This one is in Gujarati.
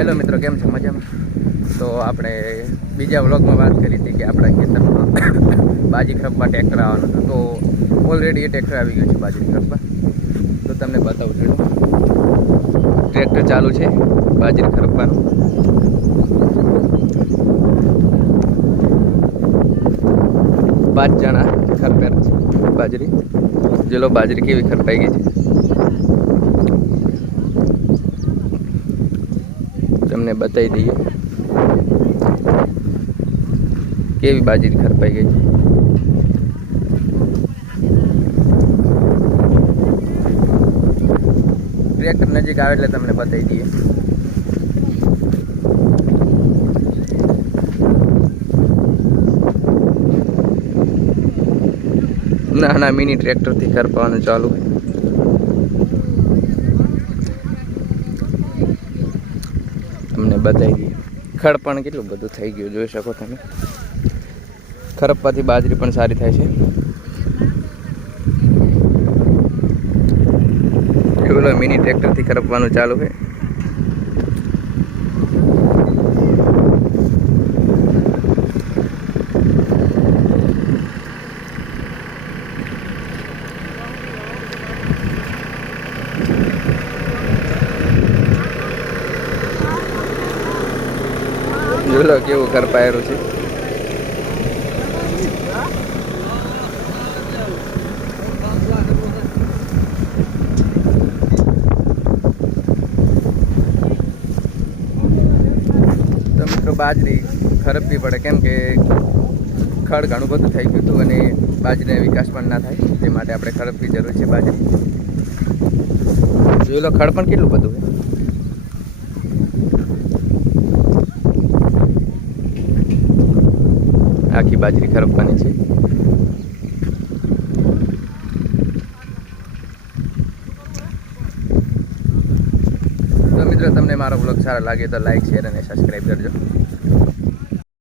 હેલો મિત્રો, કેમ છો? મજામાં? તો આપણે બીજા વ્લોગમાં વાત કરી હતી કે આપણા ખેતરમાં બાજરી ખરપવા ટ્રેક્ટર આવવાનું હતું. તો ઓલરેડી એ ટ્રેક્ટર આવી ગયું છે બાજરી ખરપવા. તો તમને બતાવું છું, ટ્રેક્ટર ચાલુ છે બાજરી ખરપવાનું. પાંચ જણા ખરપ્યા છે બાજરી. જેલો બાજરી કેવી ખરપાઈ ગઈ છે તમને બતાવી દઈએ કેવી બાજરી ખરપાઈ ગઈ છે. ટ્રેક્ટર નજીક આવે એટલે તમને બતાવી દઈએ. નાના મિની ટ્રેક્ટરથી ખરપાવાનું ચાલુ. તમને બતાવી દઈએ ખડ પણ કેટલું બધું થઈ ગયું જોઈ શકો તમે. ખરપવાથી બાજરી પણ સારી થાય છે. એવલો મિની ટ્રેક્ટરથી ખરપવાનું ચાલુ છે. જોલો કેવું ખરપાયેલું છે. તો મિત્રો બાજરી ખરપવી પડે, કેમ કે ખડ ઘણું બધું થઈ ગયું હતું અને બાજરીનો વિકાસ પણ ના થાય, તે માટે આપણે ખરપવી જરૂર છે બાજરી. જોઈ લો ખડ પણ કેટલું બધું છે. આખી બાજરી ખરપવાની છે. તો મિત્રો તમને મારો બ્લોગ સારો લાગે તો લાઈક, શેર અને સબસ્ક્રાઈબ કરજો.